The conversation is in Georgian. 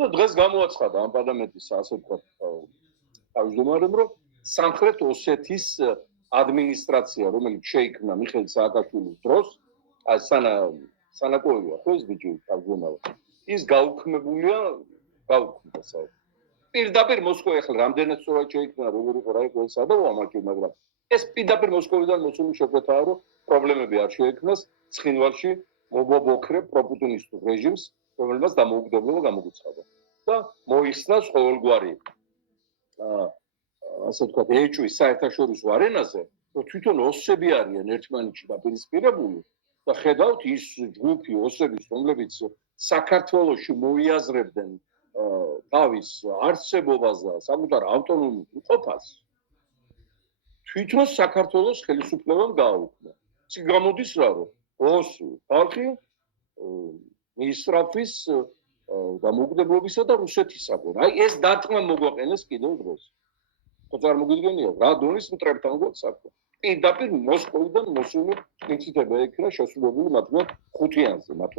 და დღეს გამოაცხადა ამ პარლამენტის ასე ვთქვათ თავმჯდომარემ, რომ სამხრეთ ოსეთის ადმინისტრაცია, რომელიც შეიქმნა მიხეილ სააკაშვილის დროს, სანაკოევია ხო ეს ბიჭი თავმჯდომარე, ის გაუქმებულია პირდაპირ მოსკოვი ახლა რამდენად სწორად შეიქმნა, როგორ იყო რა იყო ეს სადავამაკი, მაგრამ ეს პირდაპირ მოსკოვიდან მოსული შეკვეთაა, რომ პრობლემები არ შეექმნას ცხინვალში მობოქრე პროპუტინისტურ რეჟიმს, რომელმაც დამოუკიდებლობა გამოგუცხადა და მოიხსნას ყოველგვარი ასე ვთქვათ ეჭვის საერთაშორისო არენაზე, რომ თვითონ ოსები არიან ერთმანეთში დაპირისპირებული და ხედავთ ის ჯგუფი ოსების, რომლებიც საქართველოში მოიაზრებდნენ თავის არსებობას და საკუთარ ავტონომიურ ყოფას, თვითონ საქართველოს ხელისუფლებამ გააუქმა. ის გამოდის რა, რომ ოსი ხალხი მისწრაფვის დამოუკიდებლობისა და რუსეთისაგან. აი ეს დარტყმა მოგვაყენეს კიდევ დროს. ხო წარმოგიდგენია რა დონის მტრებთან გვაქვს საქმე. პირდაპირ მოსკოვიდან მოსული ინციდენტები იქნა შესრულებული მათ ხუთიანზე, მათ